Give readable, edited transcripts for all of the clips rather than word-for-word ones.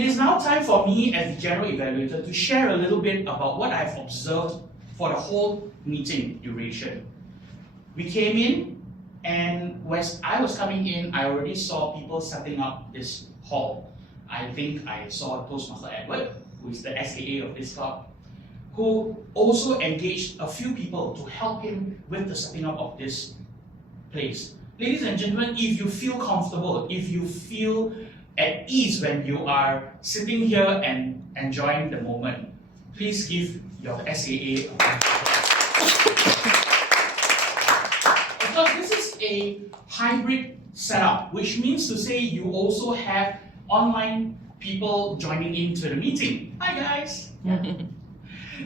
it is now time for me as the General Evaluator to share a little bit about what I've observed for the whole meeting duration. We came in, and as I was coming in, I already saw people setting up this hall. I think I saw Toastmaster Edward, who is the SAA of this club, who also engaged a few people to help him with the setting up of this place. Ladies and gentlemen, if you feel comfortable, if you feel at ease when you are sitting here and enjoying the moment, please give your SAA a round of applause. Because this is a hybrid setup, which means to say you also have online people joining into the meeting. Hi guys!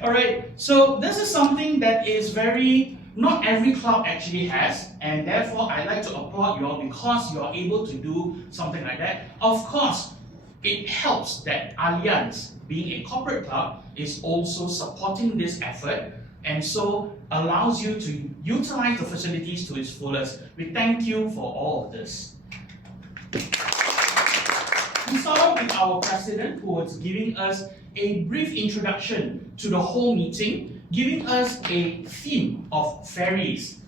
Alright, so this is something that is not every club actually has, and therefore I like to applaud you all because you are able to do something like that. Of course, it helps that Allianz, being a corporate club, is also supporting this effort, and so allows you to utilize the facilities to its fullest. We thank you for all of this. We start off with our president, who was giving us a brief introduction to the whole meeting, giving us a theme of fairies.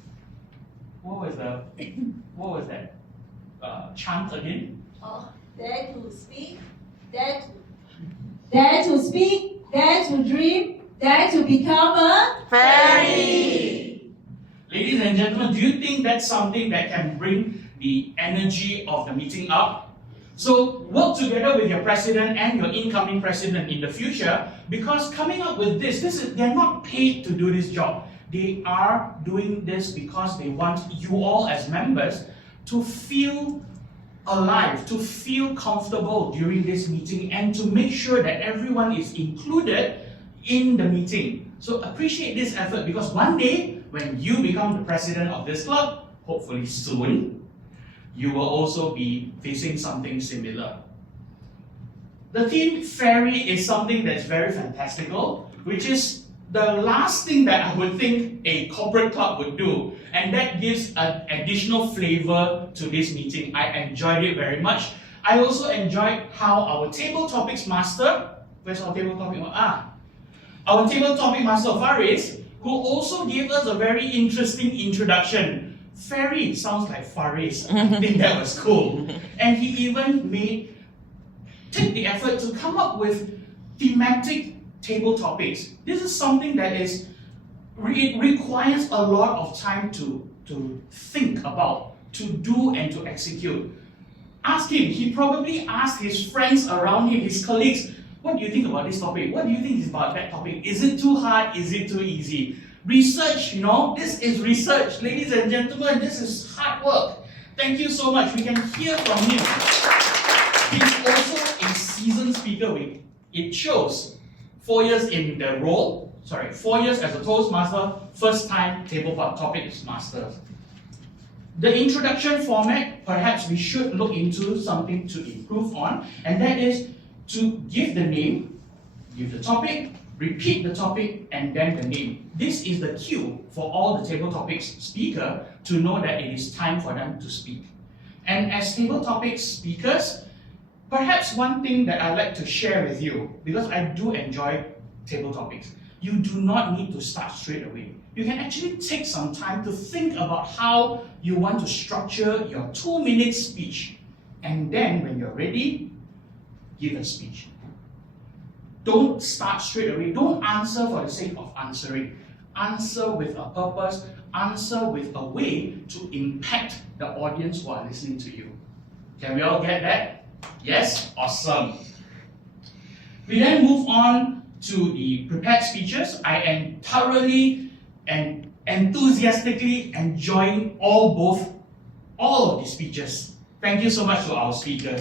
What was that chant again? Oh, dare to speak, dare to speak, dare to dream, dare to become a fairy. Ladies and gentlemen, do you think that's something that can bring the energy of the meeting up? So work together with your president and your incoming president in the future, because coming up with they're not paid to do this job. They are doing this because they want you all as members to feel alive, to feel comfortable during this meeting, and to make sure that everyone is included in the meeting. So appreciate this effort, because one day when you become the president of this club, hopefully soon, you will also be facing something similar. The theme fairy is something that's very fantastical, which is the last thing that I would think a corporate club would do, and that gives an additional flavor to this meeting. I enjoyed it very much. I also enjoyed how our table topics master, where's our table topic? Our table topic master Faris, who also gave us a very interesting introduction. Fairy sounds like Faris. I think that was cool. And he even take the effort to come up with thematic table topics. This is something that it requires a lot of time to think about, to do and to execute. Ask him. He probably asked his friends around him, his colleagues, what do you think about this topic? What do you think is about that topic? Is it too hard? Is it too easy? Research, this is research. Ladies and gentlemen, this is hard work. Thank you so much. We can hear from him. He's also a seasoned speaker. It shows 4 years in the role, 4 years as a Toastmaster, first time table topics master. The introduction format, perhaps we should look into something to improve on, and that is to give the name, give the topic, repeat the topic, and then the name. This is the cue for all the table topics speaker to know that it is time for them to speak. And as table topics speakers, perhaps one thing that I'd like to share with you, because I do enjoy table topics, you do not need to start straight away. You can actually take some time to think about how you want to structure your 2-minute speech. And then when you're ready, give a speech. Don't start straight away. Don't answer for the sake of answering. Answer with a purpose. Answer with a way to impact the audience who are listening to you. Can we all get that? Yes? Awesome. We then move on to the prepared speeches. I am thoroughly and enthusiastically enjoying all of the speeches. Thank you so much to our speakers.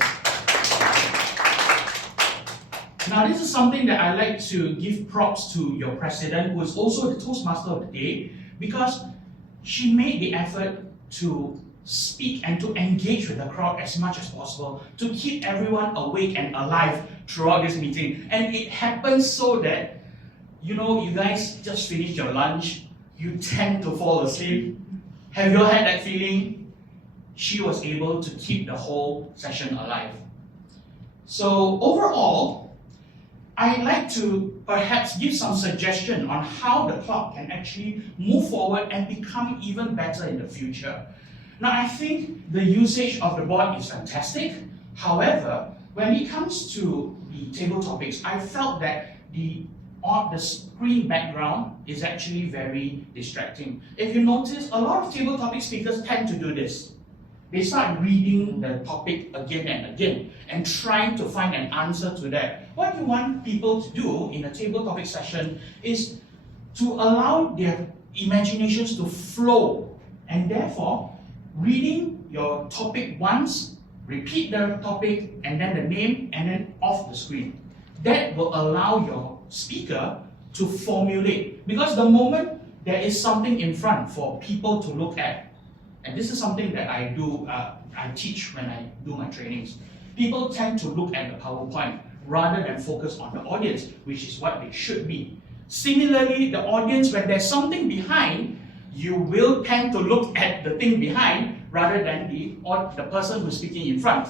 Now, this is something that I like to give props to your president, who is also the Toastmaster of the day, because she made the effort to speak and to engage with the crowd as much as possible, to keep everyone awake and alive throughout this meeting. And it happens so that, you guys just finished your lunch, you tend to fall asleep. Have you all had that feeling? She was able to keep the whole session alive. So overall, I'd like to perhaps give some suggestion on how the club can actually move forward and become even better in the future. Now, I think the usage of the board is fantastic. However, when it comes to the table topics, I felt that the screen background is actually very distracting. If you notice, a lot of table topic speakers tend to do this. They start reading the topic again and again and trying to find an answer to that. What you want people to do in a table topic session is to allow their imaginations to flow, and therefore reading your topic once, repeat the topic and then the name and then off the screen. That will allow your speaker to formulate, because the moment there is something in front for people to look at, and this is something that I do, I teach when I do my trainings, people tend to look at the PowerPoint rather than focus on the audience, which is what they should be. Similarly, the audience, when there's something behind, you will tend to look at the thing behind rather than the person who's speaking in front.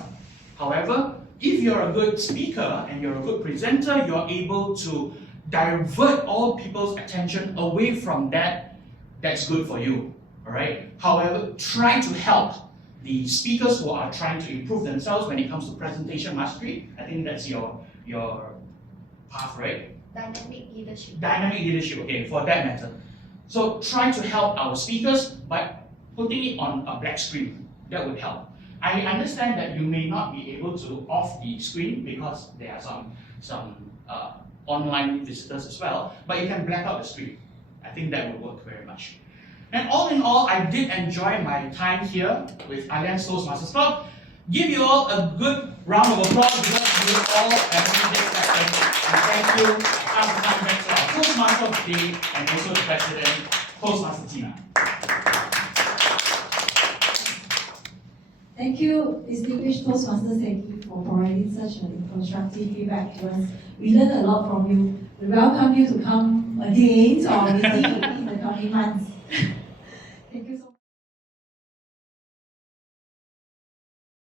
However, if you're a good speaker and you're a good presenter, you're able to divert all people's attention away from that. That's good for you. Alright? However, try to help the speakers who are trying to improve themselves when it comes to presentation mastery. I think that's your path, right? Dynamic leadership. Dynamic leadership, okay, for that matter. So try to help our speakers by putting it on a black screen. That would help. I understand that you may not be able to off the screen because there are some online visitors as well, but you can black out the screen. I think that would work very much. And all in all, I did enjoy my time here with Allianz Toastmasters Club. Give you all a good round of applause because you all have made this happen. And thank you. I pass the time back to our Toastmaster of the day and also the President, Toastmaster Tina. Thank you, distinguished Toastmaster Seki, for providing such an constructive feedback to us. We learned a lot from you. We welcome you to come again to our meeting in the coming months.